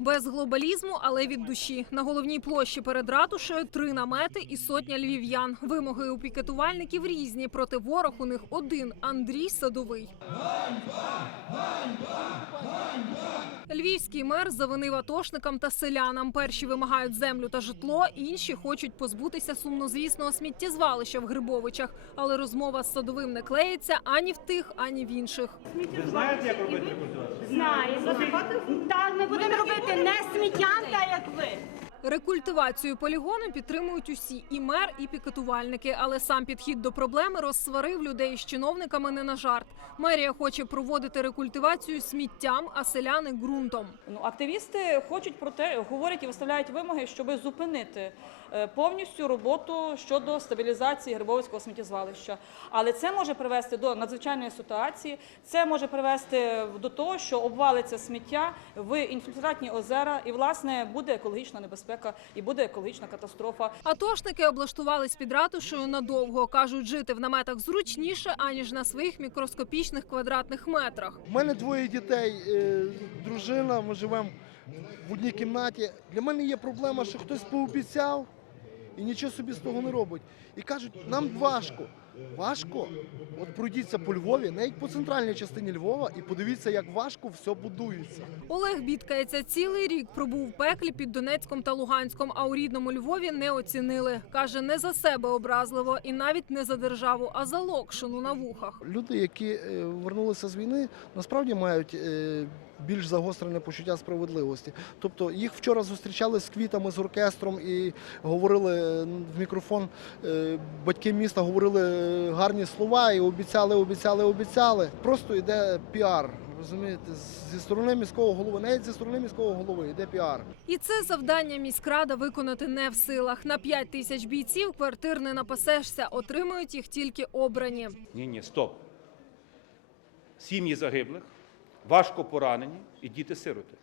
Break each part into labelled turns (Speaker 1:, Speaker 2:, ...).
Speaker 1: Без глобалізму, але від душі. На головній площі перед ратушею три намети і сотня львів'ян. Вимоги у пікетувальників різні. Проти ворог у них один Андрій Садовий. Львівський мер завинив атошникам та селянам. Перші вимагають землю та житло, інші хочуть позбутися сумнозвісного сміттєзвалища в Грибовичах. Але розмова з садовим не клеїться ані в тих, ані в інших.
Speaker 2: Ви знаєте, як робити рекультивацію?
Speaker 3: Знаємо. Так, ми будемо робити не сміттям, так як ви.
Speaker 1: Рекультивацію полігону підтримують усі і мер, і пікетувальники. Але сам підхід до проблеми розсварив людей з чиновниками не на жарт. Мерія хоче проводити рекультивацію сміттям, а селяни ґрунтом.
Speaker 4: Ну, активісти хочуть про те, говорять і виставляють вимоги, щоб зупинити е, повністю роботу щодо стабілізації Грибовицького сміттєзвалища. Але це може привести до надзвичайної ситуації. Це може привести до того, що обвалиться сміття в інфільтратні озера, і власне буде екологічна небезпека і буде екологічна катастрофа.
Speaker 1: Атошники облаштувались під ратушею надовго. кажуть, жити в наметах зручніше аніж на своїх мікроскопічних квадратних метрах.
Speaker 5: У мене двоє дітей, е, дружина, ми живемо в одній кімнаті. Для мене є проблема, що хтось пообіцяв і нічого собі з того не робить. І кажуть, нам важко. Важко. От пройдіться по Львові, навіть по центральній частині Львова, і подивіться, як важко все будується.
Speaker 1: Олег бідкається цілий рік. Пробув в пеклі під Донецьком та Луганськом, а у рідному Львові не оцінили. каже, не за себе образливо і навіть не за державу, а за локшину на вухах.
Speaker 5: Люди, які е, вернулися з війни, насправді мають е, більш загострене почуття справедливості. Тобто їх вчора зустрічали з квітами, з оркестром і говорили е, в мікрофон. Батьки міста говорили гарні слова і обіцяли, обіцяли, обіцяли. Просто йде піар. Розумієте, зі сторони міського голови, навіть зі сторони міського голови йде піар.
Speaker 1: І це завдання міськрада виконати не в силах. На 5 тисяч бійців квартир не напасешся, отримують їх тільки обрані.
Speaker 2: Ні, ні, стоп. Сім'ї загиблих, важко поранені і діти-сироти.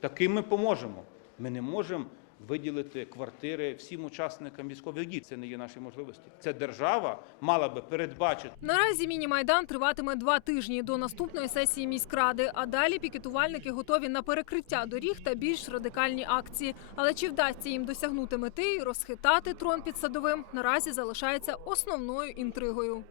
Speaker 2: Таким ми поможемо. Ми не можемо виділити квартири всім учасникам військових дій. Це не є наші можливості. Це держава мала би передбачити.
Speaker 1: Наразі міні-майдан триватиме два тижні до наступної сесії міськради. А далі пікетувальники готові на перекриття доріг та більш радикальні акції. Але чи вдасться їм досягнути мети і розхитати трон під садовим наразі залишається основною інтригою.